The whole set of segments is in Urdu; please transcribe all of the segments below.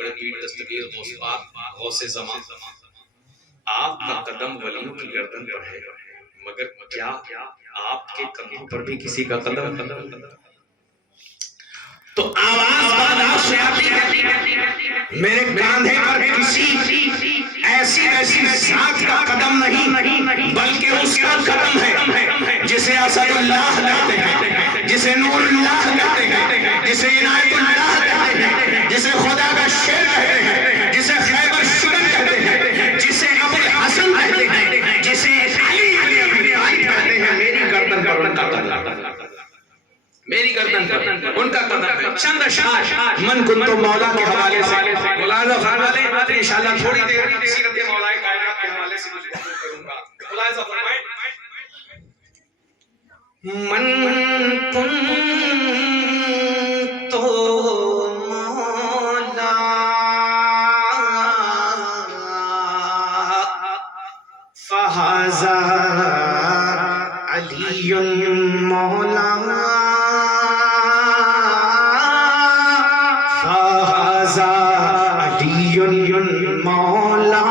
بڑے پیر دستگیر غوث غوث زمان، آپ کا قدم ولیوں کی گردن پر ہے، مگر کیا آپ کے کندھوں پر بھی کسی کا قدم؟ تو آواز برداشت سے آتی ہے، میرے کاندھے پر کسی ایسی ذات کا قدم نہیں، بلکہ اس کا قدم ہے جسے اسد اللہ کہتے ہیں، جسے نور اللہ کہتے ہیں، جسے عنایت اللہ کہتے ہیں، جسے خدا کا شیر کہتے ہیں، جسے خیبر شکن کہتے ہیں، جسے ابو الحسن کہتے ہیں، جسے علی کہتے ہیں۔ میری گردن پر ان کا قدم، میری گردن پر ان کا قدم ہے۔ چند اشعار من کنتو مولا کے حوالے سے ملاحظہ فرمائیں، انشاءاللہ تھوڑی دیر سیرت مولا کائنات کے حوالے سے گفتگو کروں گا۔ ملاحظہ فرمائیں، من کنتو مولا فہذا علی مولا، مولا علی مولا،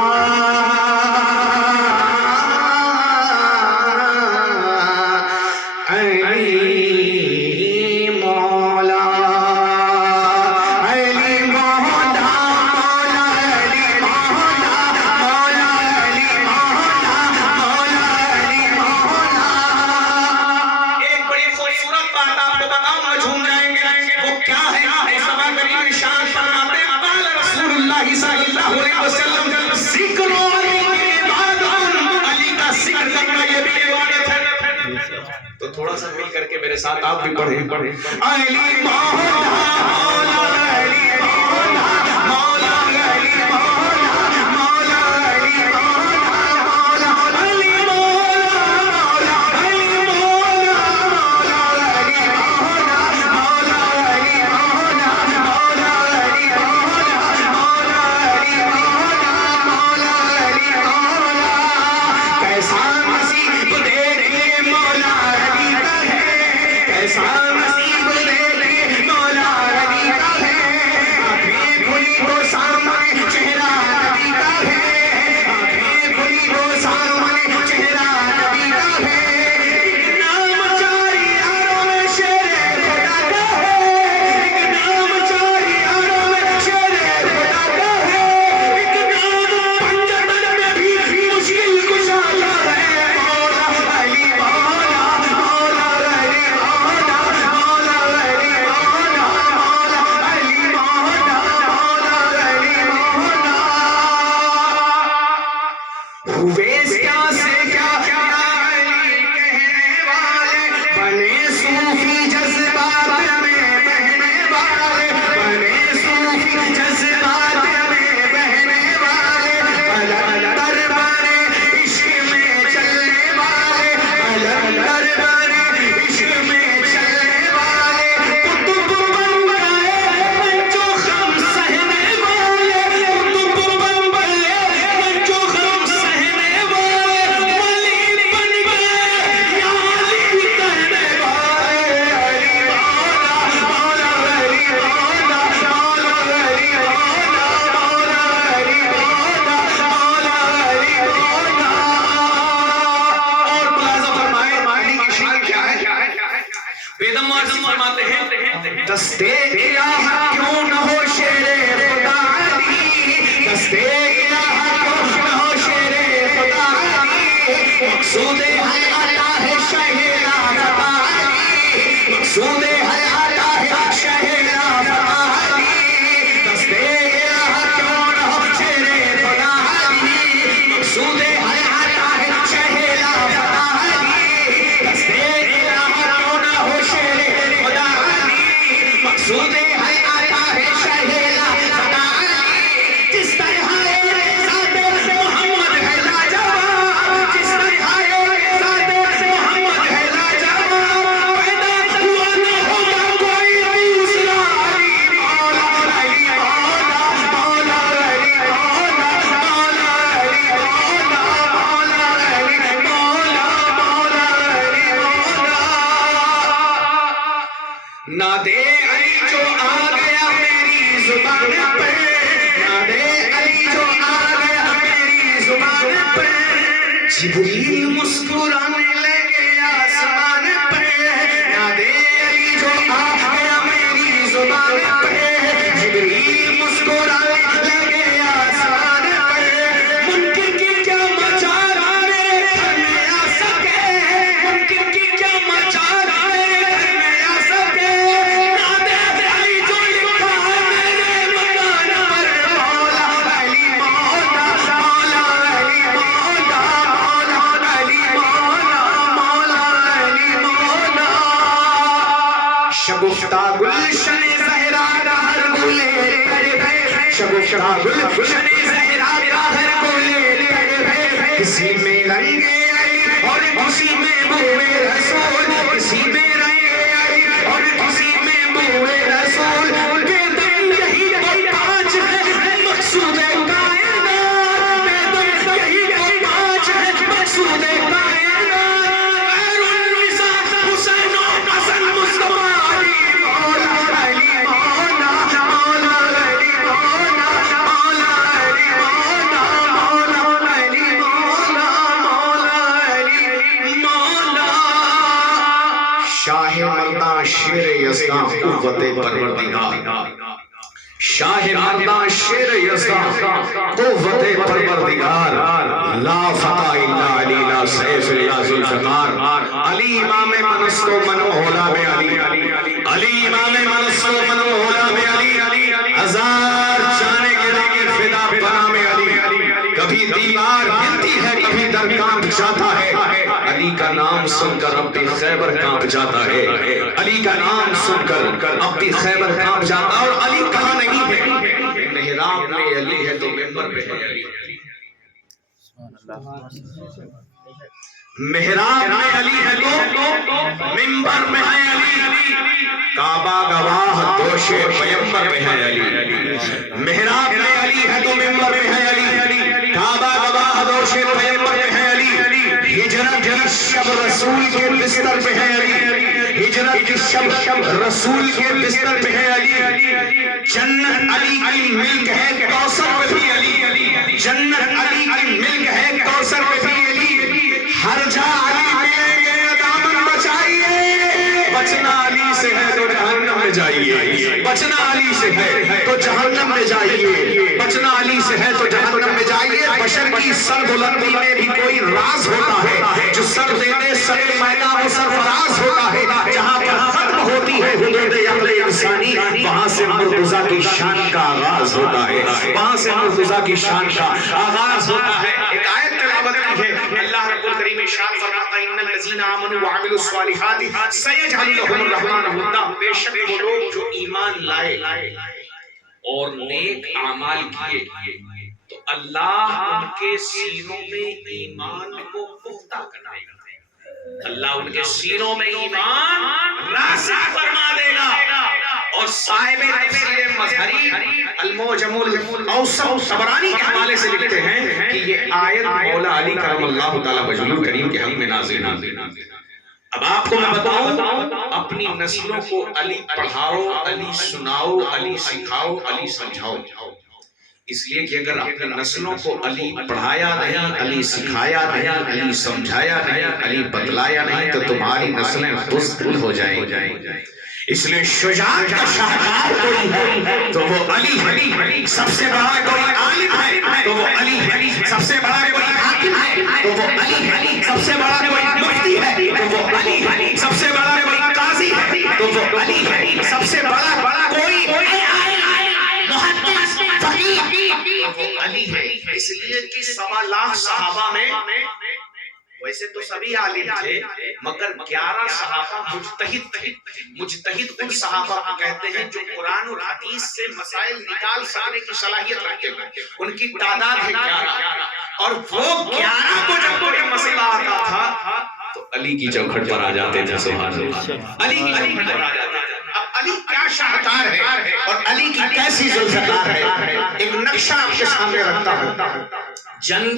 علی مولا، مولا علی مولا، مولا علی مولا، مولا علی مولا۔ ایک بڑی خوبصورت بات آپ کو بتاؤں، میں جھوم جائیں گے، وہ کیا ہے؟ مصطفیٰ کریم نشان فرماتے ہیں رسول اللہ صلی اللہ علیہ وسلم، ذکر علی کے بعد علی کا ذکر کرنا یہ بھی عبادت ہے۔ تو تھوڑا سا مل کر کے میرے ساتھ آپ بھی پڑھیں، علی مولا، مولا علی مولا، مولا علی مولا، مولا علی مولا، مولا علی مولا، علی مولا، مولا علی مولا، مولا علی مولا، مولا علی مولا۔ کیسا مسیح کو دیکھے مولا علی کا ہے، کیسا مسیح کو دیکھے مولا علی کا ہے، آنکھیں کھلی تو سامنے چہرہ نبی کا ہے، آنکھیں کھلی تو سامنے چہرہ نبی کا ہے۔ ایک نام چار یاروں میں شیر خدا کا ہے، ایک نام چار یاروں میں شیر خدا کا ہے، ایک نام پنجتن میں بھی مشکل کشا کا ہے، مولا علی مولا، مولا علی مولا، مولا علی مولا، مولا علی مولا، مولا علی مولا۔ ہوئے کیا سے کیا علی کہنے والے، بنے صوفی جذبات میں بہنے والے، بنے صوفی جذبات میں بہنے والے، الگ دربارے عشق میں چلنے والے، الگ دربارے عشق میں چلنے والے، قطب بن گئے جو غم سہنے والے، قطب بن گئے جو غم سہنے والے، ولی بن گئے یا علی کہنے والے، علی مولا، مولا علی مولا، مولا علی مولا، مولا علی مولا، مولا علی مولا۔ اور ملاحظہ فرمائیں علی کی شان کیا ہے؟ بیدم واضح فرماتے ہیں، دستے الہ کیوں نہ ہو شیر خدا علی، دستے الہ کیوں نہ ہو شیر خدا علی، مقصود حیات ہے شہلا فتح علی، مقصود حیات ہے شہلا فتح علی، دستے الہ کیوں نہ ہو شیر خدا علی، مقصود حیات ہے شہلا فتح علی، دستے الہ کیوں نہ ہو شیر خدا علی، مقصود حیات ہے شہلا فتح علی۔ جس طرح ذات محمد ہے لاجواب، جس طرح جبریل مسکرانے لگے آسمان پہ، یاد علی جو آ گیا میری زبان پہ، جبریل مسکرانے لگے آسمان پہ، منکر کی کیا مچار میرے گھر میں آ سکے، منکر کی کیا مچار میرے گھر میں آ سکے، یاد علی جو لکھا میرے مکان پر، مولا علی مولا مولا علی مولا مولا علی مولا مولا علی مولا، شگفتہ گلشن زہرا ہر گلے پر، شگفتہ گلشن زہرا ہر گلے پر، کسی میں رنگ علی اور کسی میں بوئے رسول، کسی میں رنگ علی اور کسی میں بوئے رسول، کے دم یہی کوئی پانچ ہے مقصود کائنات، کے دم یہی کوئی پانچ ہے مقصود کائنات، غیر النساء حسین و حسن مصطفیٰ علی مولا علی مولا مولا علی مولا مولا علی مولا مولا علی مولا مولا علی مولا، شاہ مرداں شیر یزداں قوت پروردگار، شاہ مرداں شیر یزداں قوت پروردگار، لا فتح الا علی لا سیف الا ذوالفقار، علی امام منست و من مولا میں علی، علی امام منست و من مولا میں علی، ہزار جانے گرانے فدا بنا میں علی، کبھی دیوار گرتی ہے کبھی در کانپ جاتا ہے، علی کا نام سن کر اب بھی خیبر کانپ جاتا ہے، علی کا نام سن کر اب بھی خیبر کانپ جاتا ہے، اور علی کہاں نہیں ہے، محراب میں علی ہے تو منبر پہ ہے علی، محراب میں علی ہے تو منبر میں ہے علی، کعبہ گواہ دوش پیمبر میں ہے علی، محراب میں علی ہے تو منبر میں ہے علی، کعبہ گواہ دوش پیمبر میں ہے علی، ہجرت کی شب رسول کے بستر پہ ہے علی، ہجرت کی شب رسول کے بستر پہ ہے علی، جنت علی کی ملک ہے کوثر پہ بھی علی، جنت علی کی ملک ہے کوثر پہ بھی علی، ہر جا علی ملیں گے دامن بچائیے، بچنا علی سے ہے تو جہنم میں جائیے، بچنا علی سے ہے تو جہنم میں جائیے، بچنا علی سے ہے تو جہنم میں جائیے، بشر کی سر بلندی میں بھی کوئی راز ہوتا ہے، جو سر دینے سر میدان و سرفراز ہوتا ہے، جہاں پر ختم ہوتی ہے حدود عقل انسانی، وہاں سے مرتضیٰ کی شان کا آغاز ہوتا ہے، وہاں سے مرتضیٰ کی شان کا آغاز ہوتا ہے۔ ایک آیت تلاوت کی ہے، اللہ رب الکریم ارشاد فرماتا ہے ان الذین آمنوا وعملوا الصالحات سیجعل لهم الرحمن ودا، بے شک وہ لوگ جو ایمان لائے اور نیک اعمال کیے تو اللہ ان کے سینوں میں ایمان کو پختہ کر دے گا، اللہ ان کے سینوں میں ایمان راسخ فرما دے گا، اور صاحب تفسیر مظہری المعجم الاوسط طبرانی کے حوالے سے لکھتے ہیں کہ یہ آیت مولا علی کرم اللہ تعالی وجہہ الکریم کے حق میں نازل ہوئی۔ اب آپ کو میں بتاؤں، اپنی نسلوں کو علی پڑھاؤ، علی سناؤ، علی سکھاؤ، علی سمجھاؤ، اس لیے کہ اگر اپنی نسلوں کو علی پڑھایا نہیں، علی سکھایا نہیں، علی سمجھایا نہیں، علی بتلایا نہیں تو تمہاری نسلیں بزدل ہو جائیں گی، اس لیے شجاعت کا شاہکار کوئی ہے تو وہ علی ہے، سب سے بڑا کوئی عالم ہے تو وہ علی ہے، سب سے بڑا کوئی حاکم ہے تو وہ علی ہے، سب سے بڑا کوئی مفتی ہے تو وہ علی ہے، سب سے بڑا کوئی قاضی ہے تو وہ علی ہے، سب سے بڑا کوئی محدث فقیہ وہ علی ہے، اس لیے کہ 1.25 لاکھ صحابہ میں ویسے تو سبھی عالم تھے مگر 11 صحابہ مجتہد ان صحابہ کو کہتے ہیں جو قرآن اور حدیث سے مسائل نکال سکنے کی صلاحیت رکھتے ہیں، ان کی تعداد ہے 11، اور وہ 11 کو جب کوئی مسئلہ آتا تھا تو علی کی چوکھٹ پر آ جاتے تھے، سبحان اللہ، علی کی چوکھٹ پر آ جاتے تھے۔ اب علی کیا شاہکار ہے اور علی کی کیسی ذوالفقار ہے، ایک نقشہ آپ کے سامنے رکھتا ہوں۔ جنگ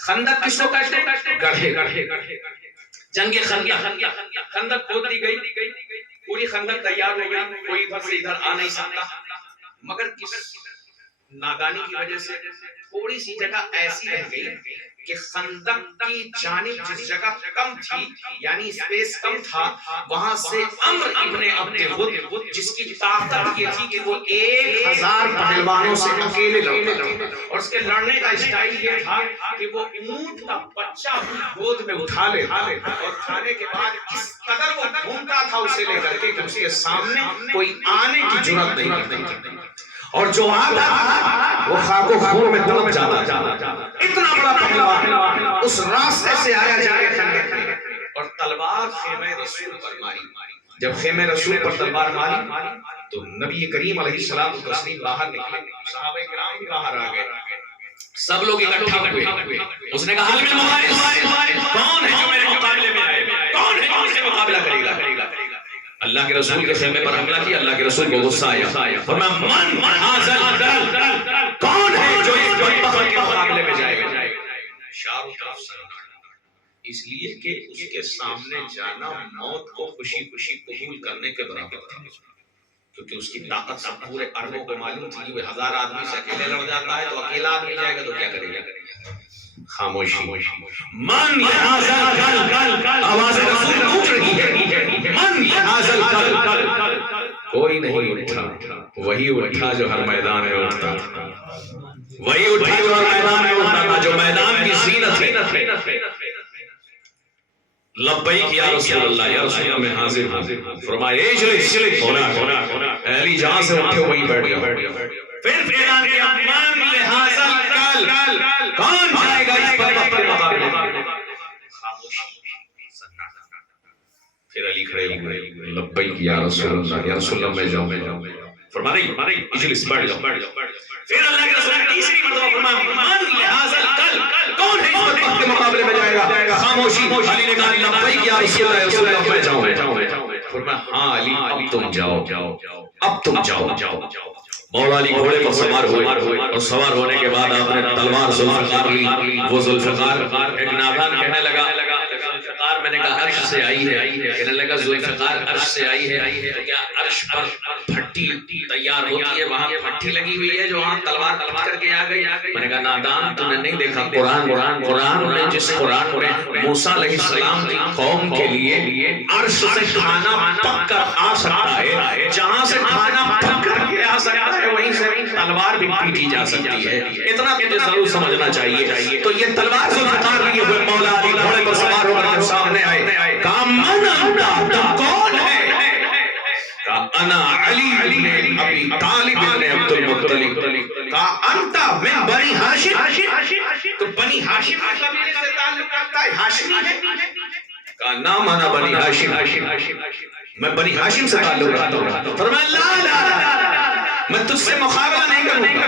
خندق کس کو کہتے ہیں؟ گڑھے، جنگ خندق کھود دی گئی، پوری خندق تیار ہو گئی، کوئی ادھر سے ادھر آ نہیں سکتا، مگر نادانی کی وجہ سے تھوڑی سی جگہ ایسی رہ گئی کہ خندق کی جانب جس جگہ کم تھی یعنی اسپیس کم تھا وہاں سے عمر ابن عبد ود جس کی طاقت یہ تھی کہ وہ 1000 پہلوانوں سے اکیلے لڑتا اور اس کے لڑنے کا اسٹائل یہ تھا کہ وہ اونٹ کا بچہ گود میں اٹھا لیتا اور کھانے کے بعد اس قدر وہ گھومتا تھا اسے لے کر کے کہ اس کے سامنے کوئی آنے کی جرات نہیں کرتا اور جو آتا تھا وہ خاک و خون میں تڑپ جاتا اتنا بڑا پہلوان اس راستے سے آیا جائے اور تلوار خیمہ رسول پر ماری جب خیمہ رسول پر تلوار ماری تو نبی کریم علیہ السلام تسلیم باہر نکلے صحابہ کرام بھی باہر آ گئے سب لوگ اکٹھا ہوئے اس نے کہا حل میں مبارک کون ہے جو میرے مقابلے میں آئے کون ہے جو مجھ سے مقابلہ کرے گا اللہ کے رسول کے خیمے پر حملہ کیا اللہ کے رسول کو غصہ آیا فرمایا من حاضر کون ہے جو اس بدبخت کے مقابلے میں جائے گا شارو طرف سر اس لیے کہ اس کے سامنے جانا موت کو خوشی خوشی قبول کرنے کے برابر تھا کیونکہ اس کی طاقت سب پورے عربوں کو معلوم تھی کہ 1000 آدمی سے اکیلے لڑ جاتا ہے تو اکیلا آدمی جائے گا تو کیا کرے گا خاموشی من حاضر آواز رسول اٹھ رہی ہے من حاضر کوئی نہیں اٹھا وہی اٹھا جو ہر میدان میں اٹھتا تھا وہی اٹھا جو ہر میدان میں اٹھتا تھا جو میدان کی زینت ہے لبیک یا رسول اللہ یا رسول اللہ میں حاضر ہوں فرمایا اجلس ہونا علی جہاں سے اٹھے وہی بیٹھ گیا پھر اعلان کیا من لحاظ کل کون جائے گا اس بدبخت کے مقابلے خاموش پھر علی کھڑے ہوئے لبیک یا رسول اللہ میں جاؤں فرمایا اجلس بیٹھ جاؤ پھر اللہ کے رسول نے تیسری مرتبہ فرمایا من لحاظ کل کون ہے اس بدبخت کے مقابلے میں جائے گا خاموشی علی نے کہا لبیک یا رسول اللہ میں جاؤں فرمایا ہاں علی اب تم جاؤ مولا علی گھوڑے پر سوار ہوئے اور سوار ہونے کے بعد آپ نے تلوار ذوالفقار لی وہ ذوالفقار ایک نادان کہنے لگا ذوالفقار میں نے کہا عرش سے آئی ہے کہنے لگا ذوالفقار عرش سے آئی ہے تو کیا عرش پر پھٹی تیار ہوتی ہے وہاں پھٹی لگی ہوئی ہے جو وہاں تلوار تلوار کر کے آ گئی میں نے کہا نادان تو نے نہیں دیکھا قرآن میں جس قرآن میں موسیٰ علیہ السلام کی قوم کے لیے عرش سے کھانا پک کر آ سکتا ہے جہاں سے کھانا پک کر کے آ سکتا ہے وہیں سے تلوار بھی پیٹی جا سکتی ہے اتنا تجھے ضرور سمجھنا چاہیے تو یہ تلوار ذوالفقار لیے ہوئے مولا علی گھوڑے پر سوار ہو کر سامنے آئے کہا من انت کون ہے کہا انا علی ابن ابی طالب ابن عبد المطلب کہا انت من بنی ہاشم تو بنی ہاشم کے قبیلے سے تعلق رکھتا ہے ہاشمی ہے کہا نام انا بنی ہاشم میں بنی ہاشم سے تعلق رکھتا ہوں فرمایا لا میں تجھ سے مقابلہ نہیں کروں گا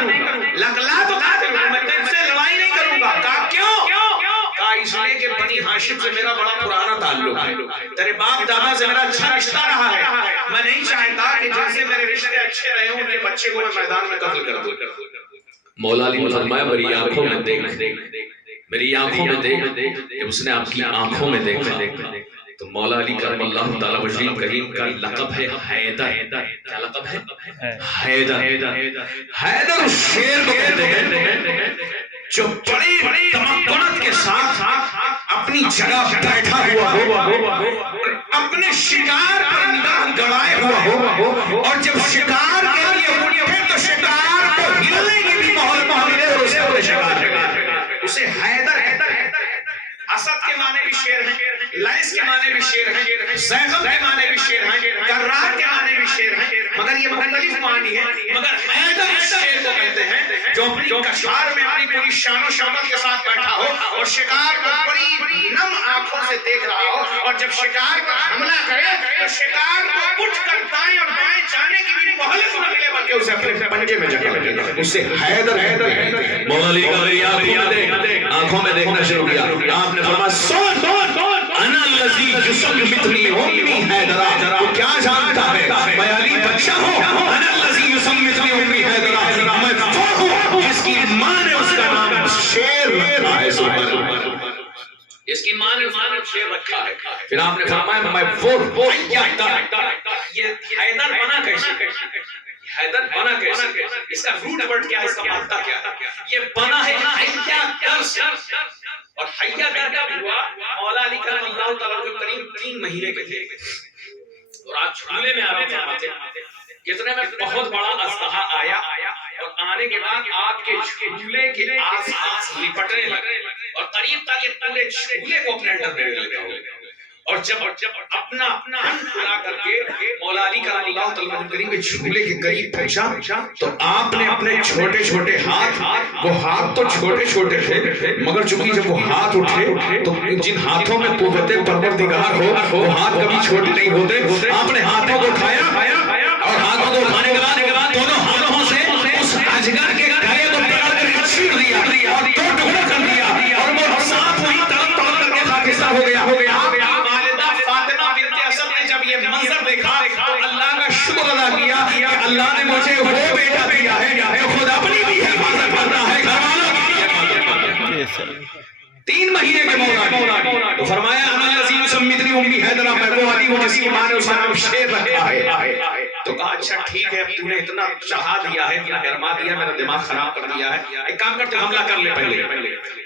لگلا تو قاتل ہوں میں تجھ سے لڑائی نہیں کروں گا کہا کیوں کہا اس لیے کہ بنی ہاشم سے میرا بڑا پرانا تعلق ہے تیرے باپ دادا سے میرا اچھا رشتہ رہا ہے میں نہیں چاہتا کہ جن سے میرے رشتے اچھے رہے ان کے بچے کو میں میدان میں قتل کر دوں مولا علی نے فرمایا میری آنکھوں میں دیکھ جب اس نے آپ کی آنکھوں میں دیکھا تو مولا علی کرم اللہ تعالی وجہ کریم کا لقب ہے حیدر کیا لقب ہے حیدر شیر کو کہتے ہیں جو بڑی تمکنت کے ساتھ اپنی جگہ بیٹھا ہوا ہو اپنے شکار پر نگاہ گڑائے ہوا ہو اور جب شکار کے لیے اٹھے تو شکار کو ہلنے کی بھی مہلت دے اور اسے شکار اسے حیدر اسد کے معنی بھی شیر ہیں لائس کے معنی بھی شیر ہیں سیغب کے معنی بھی شیر ہیں کرات کے معنی بھی شیر ہیں مگر یہ مختلف معنی ہے مگر حیدر اس شیر کو کہتے ہیں جو اپنی کشار میں اپنی پوری شان و شوکت کے ساتھ بیٹھا ہو اور شکار کو بڑی نم آنکھوں سے دیکھ رہا ہو اور جب شکار پر حملہ کرے تو شکار کو اٹھ کر دائیں اور بائیں جانے کی بھی مہلت نہ ملے بلکہ اسے اپنے پنجے میں جکڑ لے اسے حیدر مولا علی کا آنکھوں میں دیکھنا شروع کیا آپ نے فرمایا سن انا الذی یسمتنی امی حیدرا وہ کیا جانتا ہے میں علی بچہ ہوں انا الذی یسمتنی امی حیدرا میں وہ ہوں جس کی ماں نے اس کا نام شیر رکھا ہے سبحان اللہ اس کی ماں نے شیر رکھا ہے پھر آپ نے فرمایا میں وہ یہ حیدر بنا کیسے حیدر بنا کیسے؟ اس کا روٹ ورڈ کیا ہے، اس کا مادہ کیا ہے؟ یہ بنا ہے حیا در سے، اور حیا بیٹا بھی ہوا مولا علی کرم اللہ تعالیٰ عنہ کریم 3 مہینے کے تھے، اور آج جھولے میں آرام فرماتے اتنے میں بہت بڑا اژدہا آیا، اور آنے کے بعد آپ کے جھولے کے آس پاس لپٹنے لگے، اور قریب تک یہ پورے جھولے کو اپنے انڈر میں لیتا ہو، اور جب اپنا کان کھلا کر کے مولا علی کرم اللہ تعالیٰ عنہ کریم کے جھولے کے قریب پہنچا تو آپ نے اپنے چھوٹے چھوٹے ہاتھ، وہ ہاتھ تو چھوٹے چھوٹے تھے مگر چونکہ جب وہ ہاتھ اٹھے تو جن ہاتھوں میں قوت پروردگار ہو وہ ہاتھ کبھی چھوٹے نہیں ہوتے، آپ نے ہاتھوں کو اٹھایا، اور ہاتھوں کو اٹھانے کے بعد دونوں ہاتھوں سے اس اجگر کے گلے کو پکڑ کر چیر دیا اور 2 ٹکڑے کر دیا، اور وہ سانپ وہی طرف توڑ کر کے خاکستر ہو گیا۔ جب یہ منظر دیکھا تو اللہ کا شکر ادا کیا کہ اللہ نے مجھے وہ بیٹا دیا ہے جو خود اپنی بھی حفاظت کرتا ہے، گھر والوں کی بھی حفاظت کرتا ہے۔ 3 مہینے کے مولا تو فرمایا انا الذی سمیتنی امی حیدر، میں وہ علی ہوں جس کی ماں نے اس کا نام شیر رکھا ہے۔ تو کہا اچھا ٹھیک ہے، اب تو نے اتنا چڑھا دیا ہے، اتنا گرما دیا، میرا دماغ خراب کر دیا ہے، ایک کام کرتے حملہ کر لے پہلے۔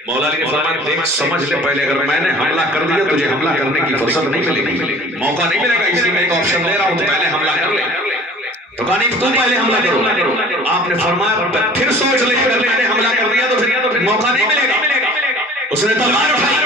مولا علی نے فرمایا دیکھ سمجھ لے پہلے، اگر میں نے حملہ کر دیا تجھے حملہ کرنے کی فرصت نہیں ملے گی، موقع نہیں ملے گا، اس لیے میں ایک آپشن دے رہا ہوں، تو پہلے حملہ کر لے۔ تو کہا نہیں تم پہلے حملہ کرو۔ آپ نے فرمایا پھر سوچ لے، اگر میں نے حملہ کر دیا تو پھر موقع نہیں ملے گا۔ اس نے تلوار اٹھائی،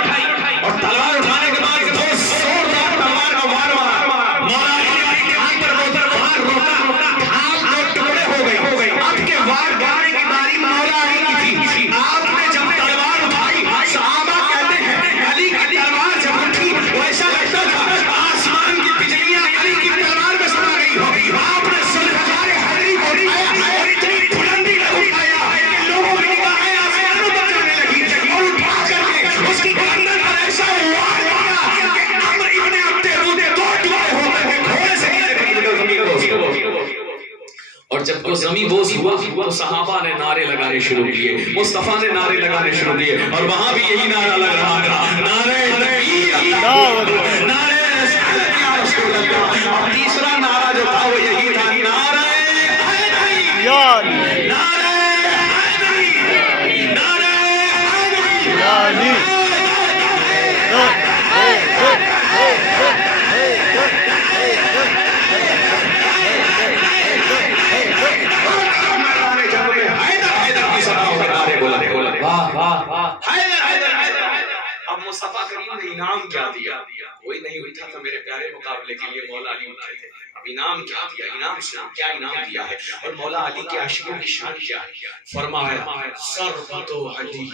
اور تلوار اٹھانے کے بعد 2 زوردار تلوار کا وار مارا، مولا علی نے ڈھال پر وار روکا، ڈھال 2 ٹکڑے ہو گئی۔ اب کے وار مارنے کی باری مولا علی کی تھی، آپ نے جب تلوار اٹھائی، صحابہ کہتے ہیں علی کی تلوار جب اٹھی وہ ایسا لگتا تھا آسمان کی بجلیاں علی کی تلوار میں سما گئی ہو۔ آپ نے سلجھار حری کو اٹھایا اور اتنی بلندی میں اٹھایا کہ لوگوں کی نگاہیں آسمانوں پر جانے لگی، اور اٹھا کر کے اس کی گردن پر ایسا وار مارا کہ عمرو ابن عبد رود 2 ٹکڑے ہو گئے، گھوڑے سے نیچے زمین کو۔ اور جب وہ زمین بوس ہوا تو صحابہ نے نعرے لگانے شروع کیے، مصطفیٰ نے نعرے لگانے شروع کیے، اور وہاں بھی یہی نعرہ لگ رہا تھا، نعرے تکبیر، نعرے رسالت یا رسول اللہ، اور تیسرا نعرہ جو تھا وہ یہی تھا، نعرے حیدری، نعرے حیدری، نعرے حیدری۔ اب مصطفیٰ کریم نے انعام کیا دیا؟ کوئی نہیں اٹھا تھا میرے پیارے مقابلے کے لیے، مولا علی اٹھے تھے۔ اب انعام کیا دیا؟ انعام سے کیا انعام دیا ہے؟ اور مولا علی کے عاشقوں کی شان کیا ہے؟ فرمایا ضربۃ علی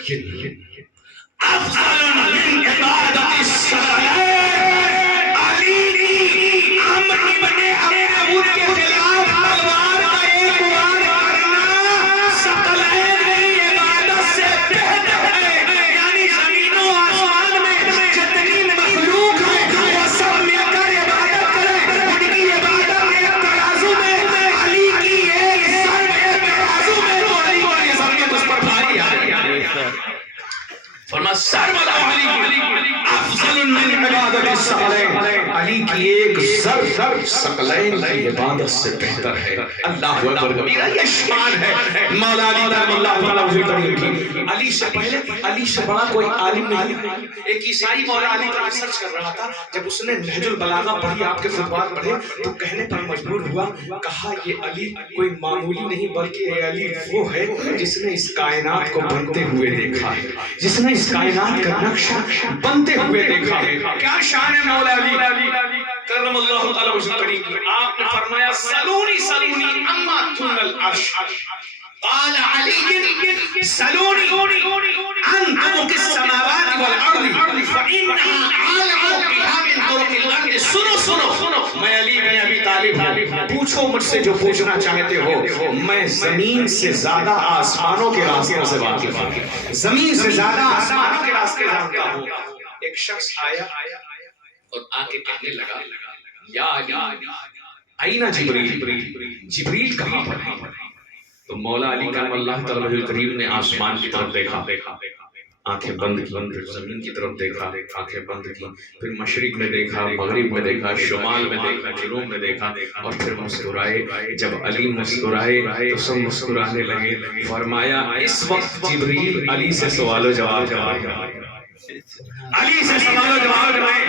افضل من عبادت الثقلین، علی کی عمرو بن عبد کے خلاف تلوار کا ایک وار کرنا ثقلین کی عبادت سے بہتر ہے، یعنی زمین و آسمان میں جتنی مخلوق ہے وہ سب مل کر عبادت کرے، ان کی عبادت ایک ترازو میں، علی کی ایک ضرب ایک ترازو میں، تو علی کی ضرب اس پر بھاری آئی۔ فرمایا ضرب علی افضل من عبادت الثقلین، علی کی ایک ضرب ثقلین کی عبادت سے بہتر ہے۔ اللہ اکبر کبیرہ، یہ شان ہے مولا علی رحمہ اللہ تعالیٰ کریم کی۔ علی سے پہلے، علی سے بڑا کوئی عالم نہیں۔ ایک عیسائی مولا علی پر ریسرچ کر رہا تھا، جب اس نے نہج البلاغہ پڑھی، آپ کے خطبات پڑھے، تو کہنے پر مجبور ہوا، کہا یہ علی کوئی معمولی نہیں بلکہ یہ علی وہ ہے جس نے اس کائنات کو بنتے ہوئے دیکھا ہے، جس نے اس کائنات کا نقشہ بنتے ہوئے دیکھا ہے۔ کیا شان ہے مولا علی کرم اللہ تعالیٰ وجہ کریم کی۔ آپ نے فرمایا سلونی سلونی اما تون العرش، قال علی سلونی عن طرق السماوات والارض فانها عالم بها من طرق الارض۔ سنو سنو سنو، میں علی بن ابی طالب، پوچھو مجھ سے جو پوچھنا چاہتے ہو، میں زمین سے زیادہ آسمانوں کے راستوں سے واقف ہوں، زمین سے زیادہ آسمانوں کے راستے جانتا ہوں۔ ایک شخص آیا اور آ کے کہنے لگا یا علی اینا جبریل، جبریل کہاں پر ہے؟ تو مولا علی کرم اللہ تعالیٰ کریم نے آسمان کی طرف دیکھا، آنکھیں بند کی، پھر زمین کی طرف دیکھا، آنکھیں بند کی، پھر مشرق میں دیکھا، مغرب میں دیکھا، شمال میں دیکھا، جنوب میں دیکھا، اور پھر مسکرائے۔ جب علی مسکرائے تو سب مسکرانے لگے۔ فرمایا اس وقت جبریل علی سے سوال و جواب کر رہے ہیں، علی سے سوال و جواب کر رہے ہیں۔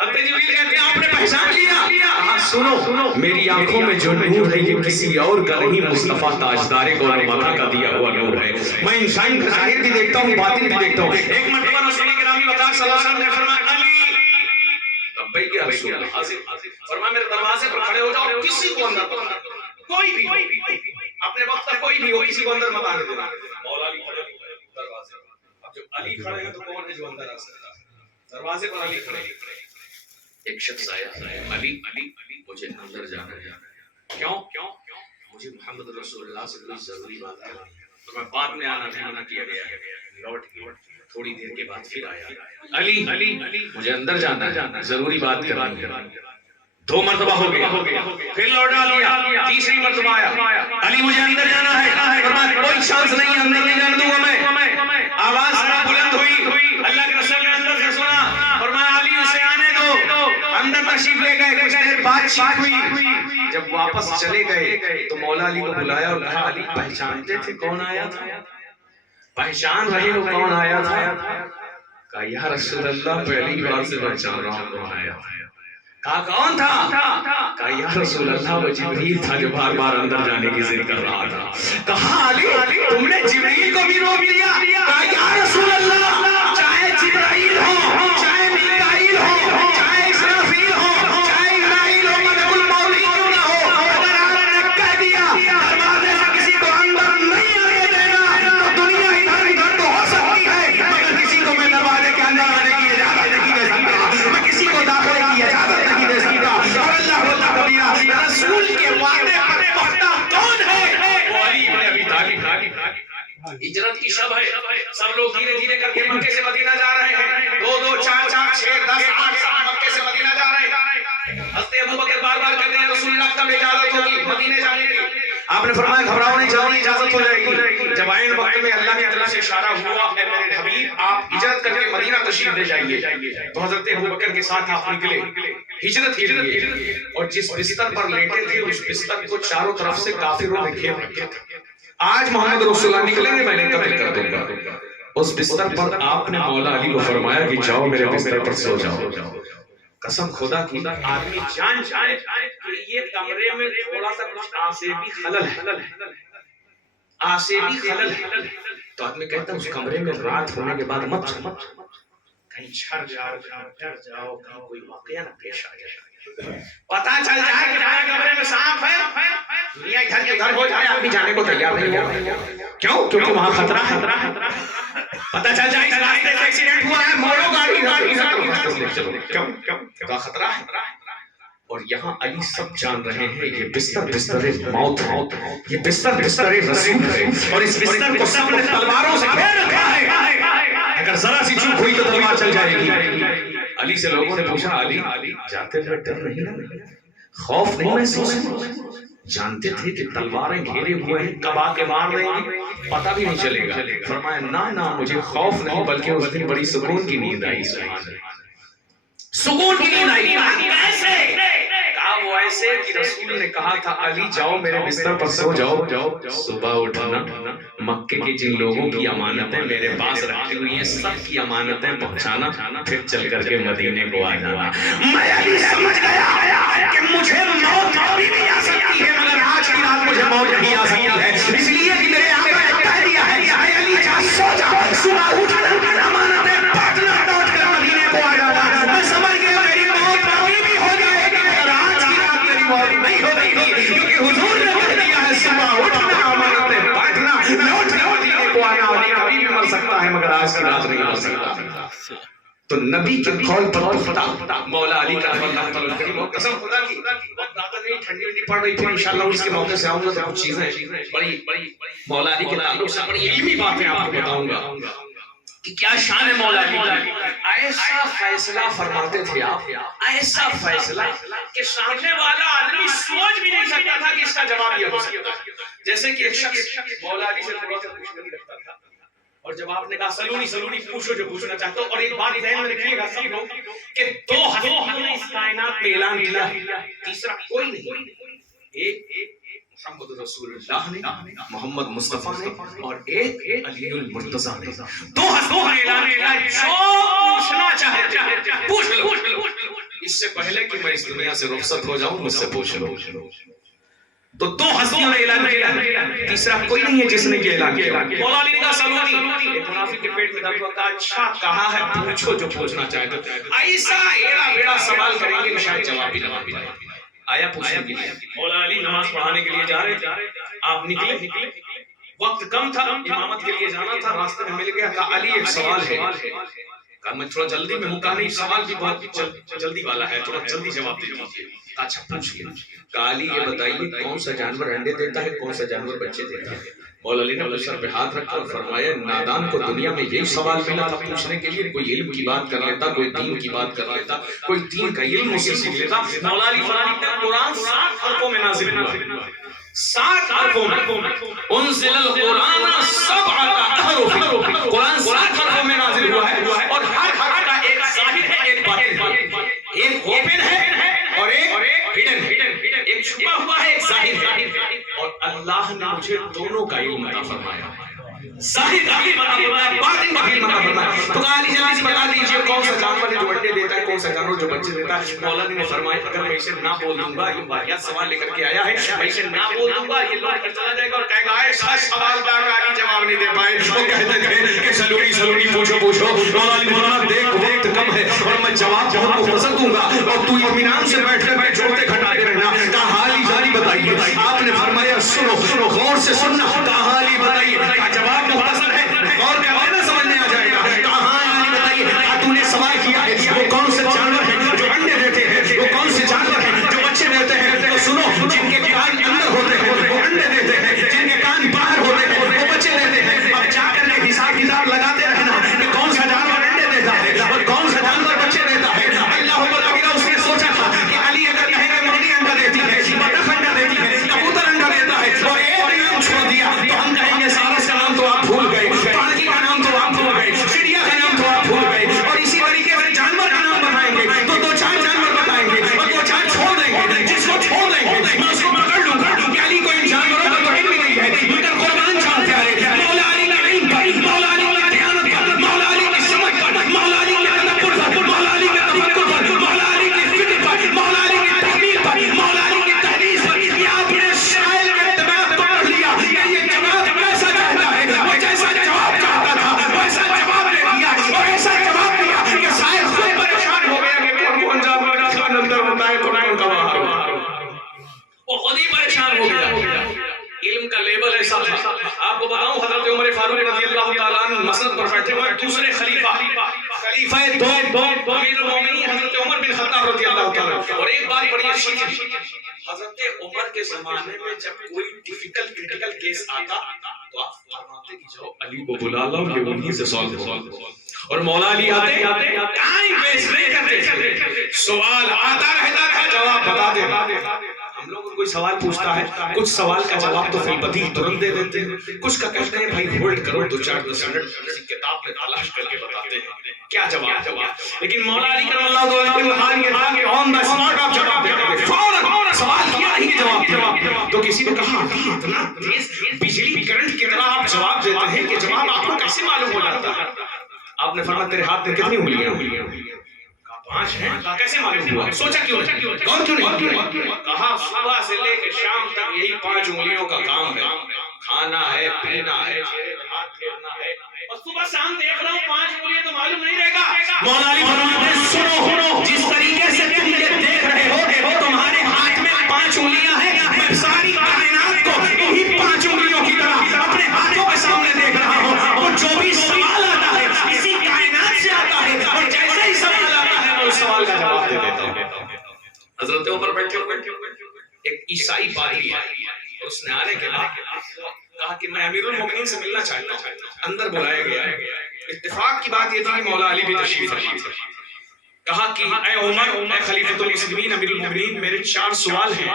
حضرت جبریل کہتے ہیں آپ نے پہچان لیا؟ کہا سنو، میری آنکھوں میں جو نور ہے یہ کسی اور کا نہیں، مصطفیٰ تاجدار کون مکہ کا دیا ہوا نور ہے۔ میں انسان کا ظاہر بھی دیکھتا ہوں، باطن بھی دیکھتا ہوں۔ ایک مرتبہ رسول گرامی وقار صلی اللہ علیہ وسلم نے فرمایا علی لبیک یا رسول اللہ، حاضر۔ فرمایا میرے دروازے پر کھڑے ہو جاؤ، کسی کو اندر مت آنے، کوئی بھی اپنے وقت کا کوئی بھی ہو، کسی کو اندر مت آنے دینا۔ مولا علی کھڑے دروازے پر۔ اب جب علی کھڑے ہیں تو کون ہے جو اندر آ سکتا ہے؟ دروازے پر علی کھڑے۔ ایک شخص آیا، علی مجھے اندر جانا ہے۔ کیوں؟ مجھے محمد رسول اللہ سے کوئی ضروری بات ہے، تو میں بعد میں آنا منع کیا گیا، لوٹ تھوڑی دیر کے بعد پھر آیا۔ علی مجھے اندر جانا ہے، ضروری بات کرنی ہے۔ 2 مرتبہ ہو گیا، پھر لوٹا لیا، تیسری مرتبہ آیا، علی مجھے اندر جانا ہے، فرمایا کوئی چانس نہیں، اندر نہیں جانے دوں گا میں۔ آواز بلند ہوئی، اللہ کے رسول نے اندر سے سنا، فرمایا علی اسے آنے دو۔ اندر تشریف لے گئے، کچھ دیر بات چیت ہوئی۔ جب واپس چلے گئے تو مولا علی کو بلایا اور کہا علی پہچانتے تھے کون آیا تھا؟ پہچان رہے ہو کون آیا تھا؟ کہا یا رسول اللہ پہلی بار سے پہچان رہا ہوں کون آیا تھا۔ کہا کون تھا؟ کہا یا رسول اللہ وہ جبریل تھا جو بار بار اندر جانے کی ضد کر رہا تھا۔ کہا علی تم نے جبریل کو بھی روک لیا؟ کہا یا رسول اللہ چاہے جبرائیل ہو، چاہے میکائیل ہو، چاہے اسرافیل ہو، چاہے اسرائیل ہو، ملک الموت کیوں نہ ہو، اگر آپ نے کہہ دیا دروازے سے کسی کو اندر نہیں آنے دینا تو دنیا ادھر ادھر تو ہو سکتی ہے، مگر کسی کو میں دروازے کے اندر آنے کی اجازت نہیں دے سکتا، میں کسی کو داخلے کی اجازت نہیں دے سکتا۔ اور اللہ کبیرہ رسول کے وعدے پر پختہ کون ہے؟ وہ علی بن ابی طالب۔ ہجرت کی شب ہے، سب لوگ دھیرے دھیرے کر کے مکے سے مدینہ جا رہے ہیں، 2 2 4 4 6 10 8 7 مکے سے مدینہ جا رہے ہیں۔ حضرت ابوبکر بار بار کہتے ہیں رسول اللہ کب اجازت ہوگی مدینے جانے کی؟ آپ نے فرمایا گھبراؤ نہیں، جلدی اجازت ہو جائے گی۔ جب عین وقت میں اللہ کی طرف سے اشارہ ہوا اے میرے حبیب آپ ہجرت کر کے مدینہ تشریف لے جائیے، تو حضرت ابوبکر کے ساتھ آپ نکلے ہجرت کے لیے، اور جس بستر پر لیٹے تھے اس بستر کو چاروں طرف سے کافروں نے گھیر رکھا تھا۔ آج محمد رسول اللہ نکلیں گے میں نے قتل کر دوں گا۔ اس بستر پر آپ نے مولا علی کو فرمایا کہ جاؤ میرے بستر پر سو جاؤ۔ قسم خدا کی آدمی جان جائے کہ یہ کمرے میں تھوڑا سا کچھ آسیبی خلل ہے، آسیبی خلل ہے، تو آدمی کہتا ہے اس کمرے میں رات ہونے کے بعد مت جاؤ، کہیں چھر جاؤ، ڈر جاؤ، کہیں کوئی واقعہ نہ پیش آ جائے، پتہ چل جائے کہ ہمارے کمرے میں سانپ ہے، دنیا ادھر کے گھر ہو جائے، آدمی جانے کو تیار نہیں ہو۔ کیوں؟ کیونکہ وہاں خطرہ ہے، پتہ چل جائے کہ راستے سے ایکسیڈنٹ ہوا ہے، موڑو گاڑی کیوں خطرہ ہے۔ اور یہاں علی سب جان رہے ہیں یہ بستر بستر موت ہے، یہ بستر بستر رسول ہے، اور اس بستر کو سب نے تلواروں سے گھیر رکھا ہے، اگر ذرا سی چوک ہوئی تو تلوار چل جائے گی۔ علی سے لوگوں نے پوچھا علی جاتے ہوئے ڈر نہیں لگا، خوف نہیں محسوس ہوا؟ جانتے تھے کہ تلواریں گھیرے ہوئے ہیں، کب آ کے مار دیں گے پتہ بھی نہیں چلے گا۔ فرمایا نہ مجھے خوف نہیں بلکہ اس دن بڑی سکون کی نیند آئی، سکون کی نیند آئی۔ کیسے؟ کہا وہ ایسے کہ رسول نے کہا تھا علی جاؤ میرے بستر پر سو جاؤ، صبح اٹھنا مکے کے جن لوگوں کی امانتیں میرے پاس رکھی ہوئی ہیں سب کی امانتیں پہنچانا، پھر چل کر کے مدینے کو آ جانا۔ میں علی سمجھ گیا کہ مجھے موت ابھی بھی آ سکتی ہے مگر آج کی رات مجھے موت نہیں آ سکتی ہے، اس لیے کہ میرے آقا نے کہہ دیا ہے اے علی جا سو جا، صبح اٹھنا امانتیں پھاٹنا لوٹ کر مدینے کو آ جانا۔ میں سمجھ گیا میری موت ابھی بھی ہو جائے گی مگر آج کی رات میری موت نہیں ہو گئی تھی، کیونکہ حضور نے کہہ دیا ہے صبح اٹھنا امانتیں پھاٹنا لوٹ کر مدینے کو آنا۔ علی کبھی بھی مر سکتا ہے مگر آج کی رات نہیں مر سکتا۔ تو نبی کے قول پر پختہ مولا علی کا اللہ تعالیٰ کریم، اور قسم خدا کی وقت آتا نہیں، ٹھنڈی ونڈی پڑ رہی تھی، انشاءاللہ اس کے موقع سے آؤں گا تو کچھ چیزیں بڑی مولا علی کے تعلق سے بڑی علمی باتیں آپ کو بتاؤں گا کہ کیا شان ہے مولا علی کی۔ ایسا فیصلہ فرماتے تھے آپ، ایسا فیصلہ کہ سامنے والا آدمی سوچ بھی نہیں سکتا تھا کہ اس کا جواب یہ ہو سکتا ہے۔ جیسے کہ ایک شخص مولا علی سے تھوڑا سا دشمنی رکھتا تھا، اور جب آپ نے کہا سلونی سلونی پوچھو جو پوچھنا چاہتے ہو، اور ایک بات ذہن میں رکھیے گا سب لوگ کہ دو ہستیوں نے اس کائنات میں اعلان کیا، تیسرا کوئی نہیں، ایک محمد رسول اللہ نے، محمد مصطفیٰ نے، اور ایک علی المرتضیٰ نے۔ دو ہستیوں نے اعلان کیا، جو پوچھنا چاہے پوچھ لو، اس سے پہلے کہ میں اس دنیا سے رخصت ہو جاؤں مجھ سے پوچھ لو۔ تو دو ہستیوں نے اعلان کیا، تیسرا کوئی نہیں ہے جس نے یہ اعلان کیا۔ مولا علی نے کہا سلونی، ایک منافق کے پیٹ میں درد ہوتا، اچھا کہا ہے پوچھو جو پوچھنا چاہتے ہو۔ ایسا ایڑا بیڑا سوال کریں گے کہ شاید جواب بھی نہ پائے۔ آیا پوچھنے کے لیے، مولا علی نماز پڑھانے کے لیے جا رہے تھے، آپ نکلے، وقت کم تھا، امامت کے لیے جانا تھا، راستے میں مل گیا، کہا علی ایک سوال ہے، کہا میں تھوڑا جلدی میں ہوں، کہا نہیں سوال بھی بہت جلدی والا ہے، تھوڑا جلدی جواب دے دیجیے۔ اچھا پوچھ لیا، کہا علی یہ بتائیے کون سا جانور انڈے دیتا ہے، کون سا جانور بچے دیتا ہے؟ مولا علی نے سر پہ ہاتھ رکھا اور فرمایا نادان کو دنیا میں یہی سوال ملا تھا پوچھنے کے لیے، کوئی علم کی بات کر لیتا، کوئی دین کی بات کر لیتا، کوئی دین کا علم مجھ سے سیکھ لیتا۔ مولا علی فرماتے ہیں قرآن 7 حرفوں میں نازل ہوا ہے، 7 حرفوں میں، انزل القرآن 7 حروف، قرآن 7 حرفوں میں نازل ہوا ہے، اور ہر حرف کا ایک ظاہر ہے ایک باطن ہے، ایک اوپن ہے اور ایک ہڈن ہے، ایک چھپا ہوا ہے ایک ظاہر ہے، اور اللہ نے مجھے دونوں کا علم عطا فرمایا، ظاہر کا علم عطا فرمایا، باطن کا علم عطا فرمایا۔ تو کہا علی جلدی سے بتا دیجیے کون سا جانور ہے جو انڈے دیتا ہے، کون سا جانور جو بچے دیتا ہے؟ مولا علی نے فرمایا اگر میں اسے نہ بول دوں گا، یہ واقعہ سوال لے کر کے آیا ہے، میں اسے نہ بول دوں گا یہ لوٹ کر چلا جائے گا اور کہے گا ایسا سوال کا علی جواب نہیں دے پائے، وہ کہتے تھے کہ سلونی سلونی پوچھو پوچھو۔ مولا علی مولانا دیکھ وقت کم ہے اور میں جواب بہت مختصر دوں گا اور تو اطمینان سے بیٹھے بیٹھے جوڑتے کھٹاتے رہنا۔ کہا حالی جاری بتائیے، آپ نے فرمایا سنو، غور سے سننا، کہا حالی بتائیے، کہا جواب مختصر ہے، غور کرنے نہ سمجھنے آ جائے گا، کہا حالی بتائیے، کہا تو نے سوال کیا ہے وہ کون سے جانور ہیں جو انڈے دیتے ہیں، وہ کون سے جانور ہیں جو بچے دیتے ہیں؟ تو سنو، جن کے کان اندر ہوتے ہیں وہ انڈے دیتے ہیں، جن کے کان باہر ہوتے ہیں وہ بچے دیتے ہیں۔ اب جا کر کے حساب کتاب لگاتے رہنا کہ کون سا جانور انڈے دیتا ہے اور کون سا جانور بچے دیتا ہے۔ اللہ اکبر کبیرہ، اس نے سوچا تھا کہ علی اگر کہے گا مرغی انڈا دیتی ہے، بطخ انڈا دیتی ہے، کبوتر انڈا دیتا ہے، اور ایک نام چھوڑ دیا تو ہم کہیں گے سارس کا نام تو آپ بھول گئے، پانکی کا نام تو آپ بھول گئے، چڑیا کا نام تو آپ بھول گئے، اور اسی طریقے سے جانور کا نام بتائیں گے تو 2-4 جانور بتائیں گے اور 2-4 چھوڑ دیں گے، جس کو چھوڑ دیں گے میں اس کو پکڑ لوں گا کہ علی کو ان جانوروں کا تو علم ہی نہیں ہے، مگر قربان چاہتے ہیں مولا علی کا علم پر، مولا علی کا دیانت پر، مولا علی کی سمجھ پر، مولا علی کے تدبر پر، مولا علی کے تفکر پر، مولا علی کی فکر پر، مولا علی کی تحلیل پر، مولا علی کی تحدیث پر، یہ آپ نے شاعر کے دماغ کو پڑھ لیا کہ یہ جواب کیسا چاہتا ہے، وہ جیسا جواب چاہتا تھا ویسا جواب دے دیا، اور ایسا جواب دیا کہ شاعر خود پریشان ہو گیا کہ کون جانور کا کان اندر ہوتا ہے کون کا باہر ہوتا ہے، وہ خود ہی پریشان ہو گیا۔ علم کا لیبل ایسا تھا۔ آپ کو بتاؤں حضرت عمر فاروق رضی اللہ تعالیٰ عنہ مسند پر بیٹھے ہوئے دوسرے خلیفہ دو امیر المومنین حضرت عمر بن خطاب رضی اللہ تعالیٰ عنہ، اور ایک بات بڑی اچھی تھی، حضرت عمر کے زمانے میں جب کوئی ڈیفیکلٹ کریٹیکل کیس آتا تو آپ فرماتے کہ جاؤ علی کو بلا لاؤ یہ انہی سے سالو ہو، اور مولا علی آتے ٹائم ویسٹ نہیں کرتے، سوال آتا رہتا تھا جواب بتا دیتا۔ ہم لوگ کوئی سوال پوچھتا ہے، کچھ سوال کا جواب تو فی البدیہہ ترنت دے دیتے ہیں، کچھ کا کہتے ہیں بھائی ہولڈ کرو 2-4 منٹ کسی کتاب میں تلاش کر کے بتاتے ہیں کیا جواب۔ لیکن مولا علی کرم اللہ تعالیٰ کا حال یہ تھا کہ آن دا اسپاٹ آپ جواب دیتے تھے، فوراً سوال کیا ہی جواب دیا۔ تو کسی نے کہا اتنا تیز بجلی کرنٹ کی طرح آپ جواب دیتے ہیں کہ جواب آپ کو کیسے معلوم ہو جاتا ہے؟ آپ نے فرمایا تیرے ہاتھ میں کتنی انگلیاں؟ 5 ہیں۔ کیسے معلوم ہوا؟ سوچا کیوں نہیں؟ غور کیوں نہیں؟ کہا صبح سے لے کے شام تک یہی 5 انگلیوں کا کام ہے، کھانا ہے، پینا ہے، ہاتھ پھیرنا ہے، اور صبح شام دیکھ رہا ہوں 5 انگلیاں تو معلوم نہیں رہے گا۔ مولا علی فرماتے ہیں سنو، جس طریقے سے تم یہ دیکھ رہے ہو تمہارے ہاتھ میں 5 انگلیاں ہیں، میں ساری کائنات کو یہی 5 انگلیوں کی طرح اپنے ہاتھوں کے سامنے دیکھ رہا ہوں، اور جو بھی سوال آتا ہے اسی کائنات سے آتا ہے، اور جیسے ہی سوال آتا ہے میں اس سوال کا جواب دے دیتا ہوں۔ حضرت عمر بیٹھے ایک عیسائی پادری آئی اور اس نے آنے کے بعد کہا کہ میں امیر المومنین سے ملنا چاہتا ہوں۔ اندر بلایا گیا، اتفاق کی بات یہ تھی کہ مولا علی بھی تشریف فرما تھے۔ کہا کہ اے عمر، اے خلیفۃ المسلمین، امیر المومنین، میرے 4 سوال ہیں،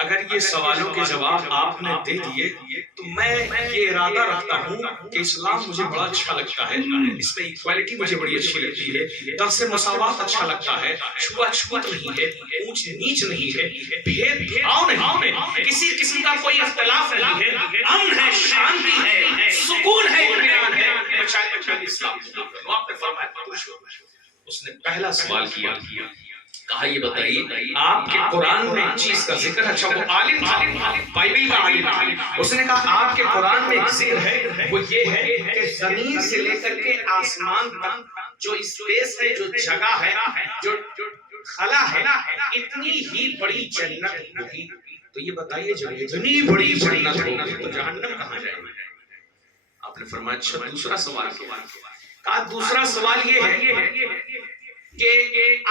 اگر یہ سوالوں کے جواب آپ نے دے دیے تو میں یہ ارادہ رکھتا ہوں کہ اسلام مجھے بڑا اچھا لگتا ہے، اس میں ایکوالٹی مجھے بڑی اچھی لگتی ہے، درس مساوات اچھا لگتا ہے، چھوا چھوت نہیں ہے، اونچ نیچ نہیں ہے، بھید بھاؤ نہیں ہے، کسی قسم کا کوئی اختلاف نہیں ہے، امن ہے، شانتی ہے، سکون ہے، اطمینان ہے۔ اسلام آپ نے فرمایا، اس نے پہلا سوال کیا، کہا یہ بتائیے آپ کے قرآن میں ایک چیز کا ذکر ہے، اچھا وہ عالم تھا، بائبل کا عالم تھا، اس نے کہا آپ کے قرآن میں ایک ذکر ہے، وہ یہ ہے کہ زمین سے لے کر کے آسمان تک جو اسپیس ہے، جو جگہ ہے، جو خلا ہے، اتنی ہی بڑی جنت ہوگی۔ تو یہ بتائیے جب اتنی بڑی جنت ہوگی تو جہنم کہاں جائے گی؟ آپ نے فرمایا اچھا دوسرا سوال کہا دوسرا سوال یہ ہے کہ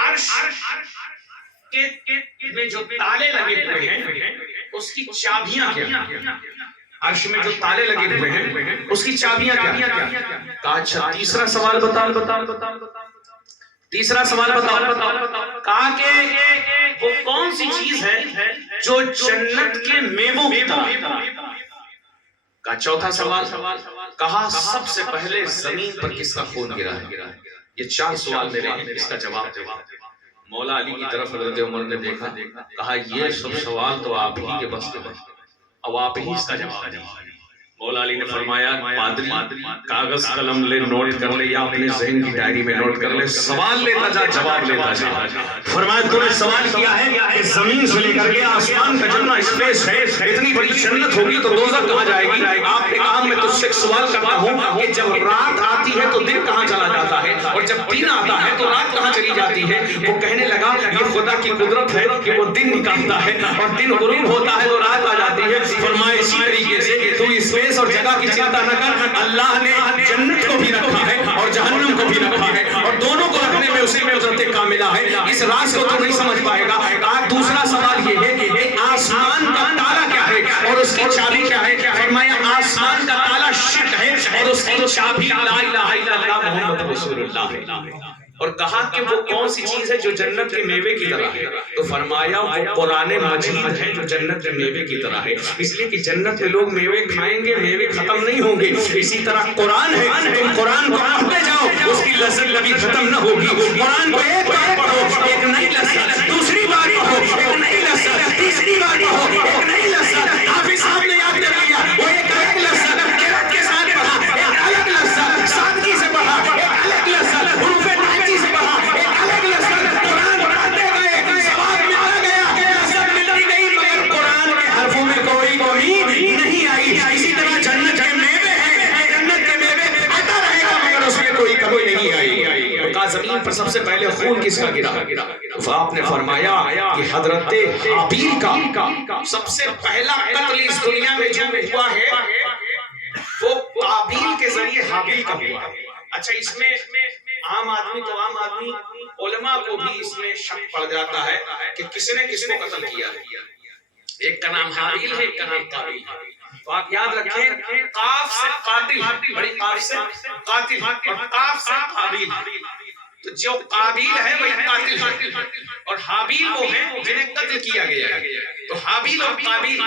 عرش میں جو تالے لگے ہوئے ہیں اس کی چابیاں کیا؟ عرش میں جو تالے لگے ہوئے ہیں اس کی چابیاں کیا؟ کہا اچھا تیسرا سوال بتاؤ، تیسرا سوال بتاؤ، کہا کہ وہ کون سی چیز ہے جو جنت کے میووں کی طرح؟ کہا چوتھا سوال، کہا سب سے پہلے زمین پر کس کا خون گرا ہے؟ یہ چار سوال میرے ہیں، اس کا جواب دے۔ مولا علی کی طرف حضرت عمر نے دیکھا، کہا یہ سب سوال تو آپ ہی کے بس کے ہیں، اب آپ ہی اس کا جواب دیں۔ مولا علی نے فرمایا پادری کاغذ قلم لے، نوٹ کر لے، یا اپنے ذہن کی ڈائری میں نوٹ کر لے، سوال لیتا جا جواب لیتا جا۔ فرمایا تو نے سوال کیا ہے کہ زمین سے لے کر کے آسمان کا جتنا اسپیس ہے اتنی بڑی جنت ہوگی تو دوزخ کہاں جائے گی؟ آپ نے کہا میں تجھ سے سوال کرتا ہوں کہ جب رات آتی ہے تو دن کہاں چلا جاتا ہے، اور جب دن آتا ہے تو رات کہاں چلی جاتی ہے؟ وہ کہنے لگا یہ خدا کی قدرت ہے کہ وہ دن نکالتا ہے اور دن غروب ہوتا ہے تو رات آ جاتی ہے۔ فرمایا اسی طریقے سے تو اسپیس اور جگہ کی چنتا نہ کر، اللہ نے جنت کو بھی رکھا ہے اور جہنم کو بھی رکھا ہے، اور دونوں کو رکھنے میں اسی میں قدرت کاملہ ہے، اس راز کو تو نہیں سمجھ پائے گا۔ آج دوسرا سوال یہ ہے کہ آسمان کا تالا کیا ہے اور اس کی چابی کیا ہے؟ فرمایا آسمان کا تالا شرک ہے اور اس کی چابی لا الہ الا اللہ محمد رسول اللہ ہے۔ اور کہا کہ وہ کون سی چیز ہے جو جنت کے میوے کی طرح ہے؟ تو فرمایا وہ قرآن مجید ہے جو جنت کے میوے کی طرح ہے، اس لیے کہ جنت میں لوگ میوے کھائیں گے، میوے ختم نہیں ہوں گے، اسی طرح قرآن ہے، تم قرآن کو پڑھتے جاؤ، اس کی لذت کبھی ختم نہ ہوگی۔ قرآن کو ایک بار پڑھو ایک نئی لذت، دوسری بار پڑھو ایک نئی لذت، تیسری بار پڑھو ایک نئی لذت۔ حافظ صاحب نے یاد کر لیا، وہ ایک الگ لذت قرأت کے ساتھ پڑھا، ایک الگ لذت سادگی سے پڑھا، ایک الگ لذت حروف ناچی سے پڑھا، ایک الگ لذت قرآن پڑھتے گئے، ثواب ملتا گیا، لذت ملتی گئی، مگر قرآن کے حرفوں میں کوئی کمی نہیں آئی۔ اسی طرح جنت کے میوے ہیں، جنت کے میوے آتا رہے گا مگر اس میں کوئی کمی نہیں آئی۔ کہا زمین پر سب سے پہلے خون کس کا گرا؟ آپ نے فرمایا کہ حضرت حابیل کا سب سے پہلا قتل اس دنیا میں جو ہوا ہے وہ قابیل کے ذریعے حابیل کا ہوا۔ اچھا اس میں عام آدمی تو عام آدمی، علماء کو بھی اس میں شک پڑ جاتا ہے کہ کس نے کس کو قتل کیا ہے۔ ایک کا نام حابیل ہے، ایک کا نام قابیل۔ تو آپ یاد رکھیں قاف سے قاتل، بڑی قاف سے قاتل اور قاف سے حابیل، تو جو قابیل ہے وہی قاتل ہے اور حابیل وہ ہے جنہیں قتل کیا گیا ہے۔ تو حابیل اور قابیل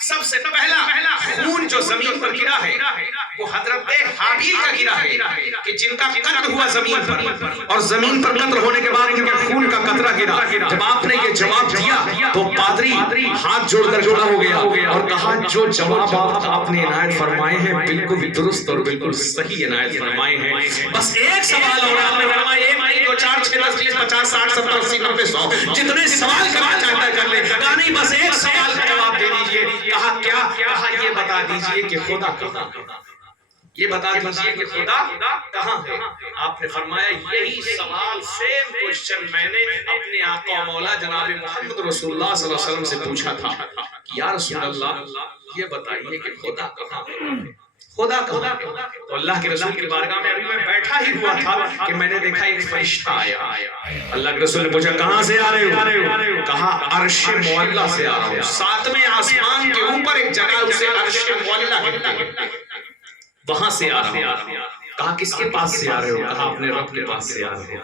سب سے پہلا خون جو زمین پر گرا ہے وہ حضرت حابیل کا گرا ہے کہ جن کا قتل ہوا زمین پر، اور زمین پر قتل ہونے کے بعد ان کے خون کا قطرہ گرا۔ جب آپ نے یہ جواب دیا تو پادری ہاتھ جوڑ کر کھڑا ہو گیا اور کہا جو جواب آپ نے عنایت فرمائے ہیں بالکل درست اور بالکل صحیح عنایت فرمائے ہیں، بس ایک سوال اور آپ نے فرمایا 1 2 4 6 10 20 50 60 70 80 90 100 جتنے سوال کرنا چاہتا ہے کر لے، کہا نہیں بس ایک سوال کا جواب دے دیجئے۔ کہا کیا؟ کہا یہ بتا دیجئے کہ خدا کہاں ہے، یہ بتا دیجئے کہ خدا کہاں ہے۔ آپ نے فرمایا یہی سوال سیم کوشچن میں نے اپنے آقا مولا جناب محمد رسول اللہ صلی اللہ علیہ وسلم سے پوچھا تھا کہ یا رسول اللہ یہ بتائیے کہ خدا کہاں ہے، خدا کہاں ہے؟ تو اللہ کے رسول کی بارگاہ میں ابھی میں بیٹھا ہی ہوا تھا کہ میں نے دیکھا ایک فرشتہ آیا۔ اللہ کے رسول نے پوچھا کہاں سے آ رہے ہو؟ کہا عرش معلیٰ سے آ رہا ہوں، 7ویں آسمان کے اوپر ایک جگہ اسے عرش معلیٰ کہتے ہیں، وہاں سے آ رہا ہوں۔ کہا کس کے پاس سے آ رہے ہو؟ کہا اپنے رب کے پاس سے آ رہے ہو۔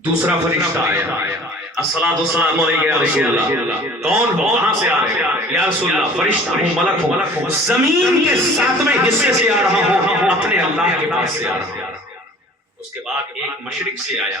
دوسرا فرشتہ آیا، الصلاۃ والسلام علیک یا رسول اللہ. کون ہو؟ کہاں سے آ رہے ہو؟ یا رسول اللہ فرشتہ ہوں، ملک ہوں، زمین کے 7ویں حصے سے آ رہا ہوں، اپنے اللہ کے پاس سے آ رہا ہوں. اس کے بعد ایک مشرق سے آیا.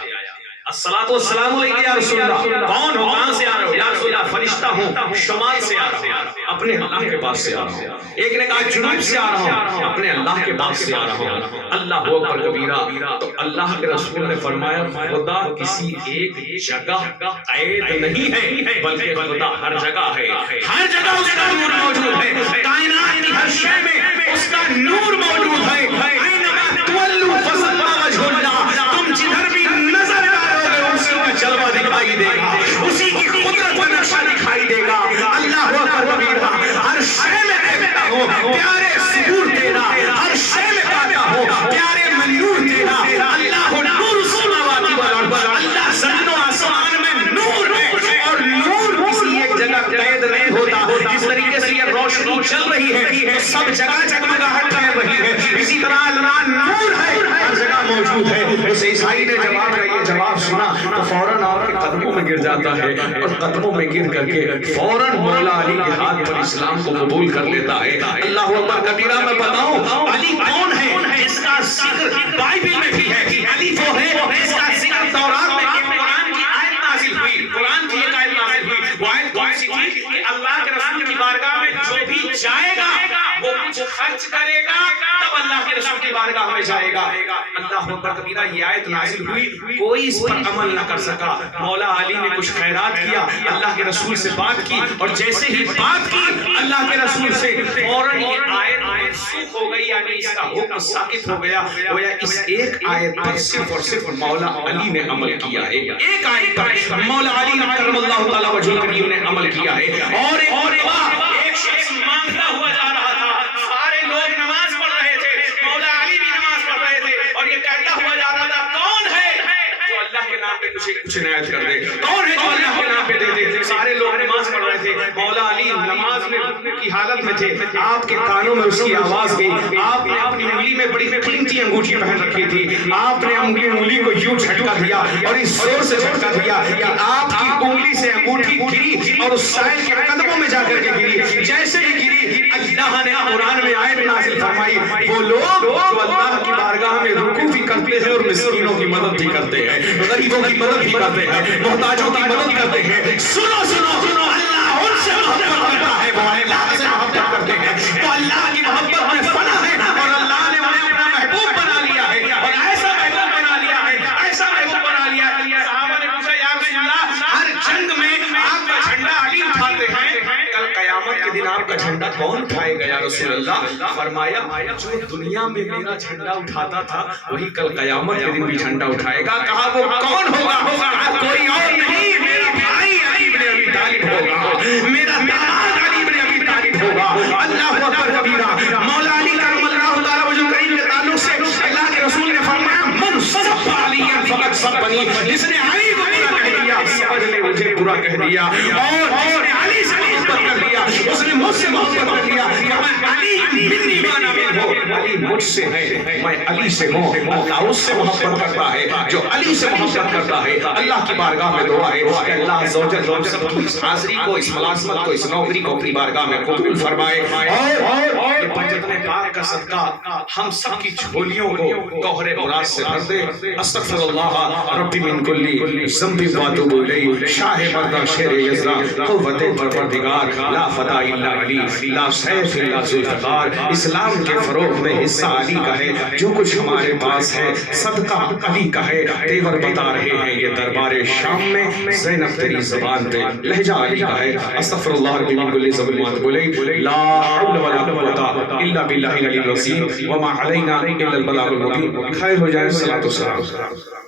الصلاۃ والسلام علیک یا رسول اللہ. کون ہو؟ کہاں سے آ رہے ہو؟ یا رسول اللہ فرشتہ ہوں، شمال سے آ رہا ہوں، اپنے اللہ کے پاس سے آ رہا ہوں. ایک نے کہا جنوب سے آ رہا ہوں، اپنے اللہ کے پاس سے آ رہا ہوں. اللہ اکبر کبیرہ. تو اللہ کے رسول نے فرمایا خدا کسی ایک جگہ قید نہیں ہے، بلکہ خدا ہر جگہ ہے. ہر جگہ اس کا نور موجود ہے. کائنات کی ہر شے میں اس کا نور موجود ہے. اینما تولوا فثم وجہ اللہ. تم جدھر بھی نظر ڈالو گے اسی کا جلوہ دکھائی دے گا، اسی کی قدرت کا نقشہ دکھائی دے گا. اللہ اکبر کبیرہ. ہر شے میں دیکھتا ہوں پیارے ظہور تیرا، ہر شے میں پاتا ہوں پیارے منور تیرا. اللہ نور السماوات والارض. اللہ زمین و آسمان میں نور ہے، اور نور کسی ایک جگہ قید نہیں ہوتا. جس طریقے سے یہ روشنی چل رہی ہے تو سب جگہ جگمگاہٹ کر رہی ہے، اسی طرح اللہ نور ہے، ہر جگہ موجود ہے. اس عیسائی نے جواب کا یہ جواب سنا تو فوراً آپ کے قدموں میں گر جاتا ہے، اور قدموں میں گر کر کے فوراً مولا علی کے ہاتھ پر اسلام کو قبول کر لیتا ہے. اللہ اکبر کبیرہ. میں بتاؤں علی کون ہے جس کا ذکر بائبل میں بھی ہے. علی وہ ہے جس کا ذکر تورات میں قرآن کی آیت نازل ہوئی. قرآن کی ایک آیت نازل ہوئی. وہ آیت کون سی تھی کہ اللہ کے رسول کی بارگاہ میں جو بھی جائے گا وہ کچھ خرچ کرے گا تب اللہ کے رسول کی بارگاہ میں جائے گا. اللہ اکبر کبیرہ. یہ آیت نازل ہوئی، کوئی اس پر عمل نہ کر سکا. مولا علی نے کچھ خیرات کیا، اللہ کے رسول سے بات کی، اور جیسے ہی بات کی اللہ کے رسول سے فوراً یہ آیت منسوخ ہو گئی، یعنی اس کا حکم ساقط ہو گیا. گویا اس ایک آیت پر صرف اور صرف مولا علی نے عمل کیا ہے. ایک آیت پر مولا علی کرم اللہ تعالی وجہ کریم نے عمل کیا ہے. اور ایک شخص مانگتا ہوا جا رہا تھا، سارے لوگ نماز پڑھ رہے تھے، مولا علی بھی نماز پڑھ رہے تھے، اور یہ کہتا ہوا جا رہا تھا کون ہے جو اللہ کے نام پہ کچھ عنایت کر دے، کون ہے جو اللہ کے نام پہ دے دے. سارے لوگ نماز پڑھ رہے تھے، مولا علی نماز میں کی حالت میں تھے. آپ کے کانوں میں اس کی آواز گئی. آپ نے اپنی انگلی میں بڑی قیمتی انگوٹھی پہن رکھی تھی. آپ نے انگلی کو یوں جھٹکا دیا اور اس زور سے جھٹکا دیا کہ آپ کی انگلی سے انگوٹھی گری اور اس سائل کے قدموں میں جا کر کے گری. جیسے ہی گری اللہ نے قرآن میں آیت نازل فرمائی، وہ لوگ جو اللہ کی بارگاہ میں رکوع بھی کرتے ہیں اور مسکینوں کی مدد بھی کرتے ہیں، غریبوں کی مدد بھی کرتے ہیں، محتاجوں کی مدد کرتے ہیں. سنو سنو سنو. اللہ ان سے محبت کرتا ہے، وہ اللہ سے محبت کرتے ہیں. تو اللہ کی محبت میں فنا ہے، اور اللہ نے انہیں اپنا محبوب بنا لیا ہے، اور ایسا محبوب بنا لیا ہے، ایسا محبوب بنا لیا ہے. صحابہ نے پوچھا یا رسول اللہ ہر جنگ میں آپ کا جھنڈا علی اٹھاتے ہیں، کل قیامت کے دن آپ کا جھنڈا کون اٹھائے گا یا رسول اللہ؟ فرمایا جو دنیا میں میرا جھنڈا اٹھاتا تھا وہی کل قیامت کے دن بھی جھنڈا اٹھائے گا. کہا وہ کون ہوگا؟ کوئی اور نہیں، میرا بھائی علی بن ابی طالب ہوگا، میرا داماد علی بن ابی طالب ہوگا. اللہ اکبر کبیرہ. مولا علی کرم اللہ تعالی وجہ کریم کے تعلق سے اللہ کے رسول نے فرمایا من صدق علی فقط صدقنی. جس نے علی کو برا کہہ دیا سمجھ لے مجھے برا کہہ دیا، اور علی سے محبت کر لیا، اس نے مجھ سے محبت کر لیا. میں علی منی وانا منہ، علی مجھ سے ہے میں علی سے ہوں. اللہ اس سے محبت کرتا ہے جو علی سے محبت کرتا ہے. اللہ کی بارگاہ میں دعا ہے کہ اللہ عز و جل ہم سب کی اس حاضری کو، اس ملازمت کو، اس نوکری کو اپنی بارگاہ میں قبول فرمائے، اور یہ پنجتن پاک کا صدقہ ہم سب کی جھولیوں کو گوہر مراد سے بھر دے. استغفر اللہ ربی من کلی ذنب واتوب الیہ. شاہ مردہ شیر یزرا قوت پروردگار لا فتح الا علی لا سیف الا ذوالفقار. اسلام کے فروغ میں حصہ علی کا ہے، جو کچھ ہمارے پاس ہے صدقہ علی کا ہے. تیور بتا رہے ہیں یہ دربار شام میں، زینب تیری زبان پہ لہجہ علی کا ہے. استغفر اللہ ربی من کلی ذنب واتوب الیہ. لا حول ولا قوة الا باللہ العلی العظیم وما علینا الا البلاغ المبین. خیر ہو جائے. صلاۃ والسلام.